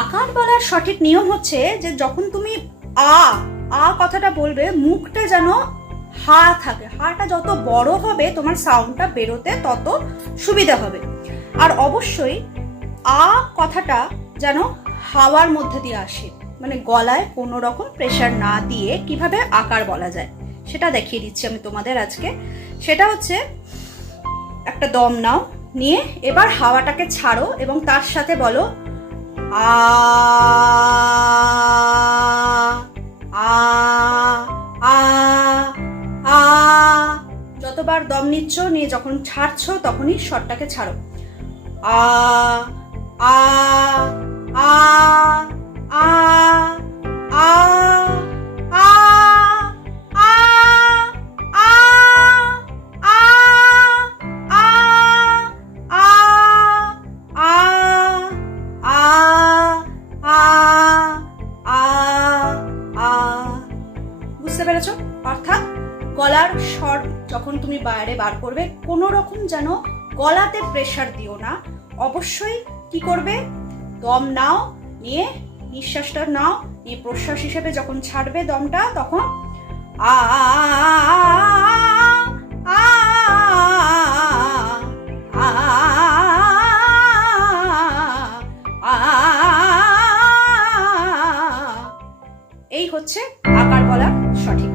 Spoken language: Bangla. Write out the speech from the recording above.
আকার বলার সঠিক নিয়ম হচ্ছে যে যখন তুমি আ আ কথাটা বলবে মুখটা যেন হা থাকে, হাটা যত বড় হবে তোমার সাউন্ডটা বেরোতে তত সুবিধা হবে। আর অবশ্যই আ কথাটা যেন হাওয়ার মধ্যে দিয়ে আসে, মানে গলায় কোনো রকম প্রেশার না দিয়ে কিভাবে আকার বলা যায় সেটা দেখিয়ে দিচ্ছি আমি তোমাদের আজকে। সেটা হচ্ছে একটা দম নাও, নিয়ে এবার হাওয়াটাকে ছাড়ো এবং তার সাথে বলো আ আ আ আ। যতবার দম নিচ্ছ নিয়ে যখন ছাড়ছো তখনই স্বরটাকে ছাড়ো। আ আ আ আ আ আ আ আ বুঝতে পেরেছ? অর্থাৎ গলার স্বর যখন তুমি বাইরে বার করবে কোনো রকম যেন গলাতে প্রেসার দিও না। অবশ্যই কি করবে, দম নাও, নিয়ে নিঃশ্বাসটা নাও, নিয়ে প্রশ্বাস হিসেবে যখন ছাড়বে দমটা তখন আ এই হচ্ছে আকার বলার সঠিক।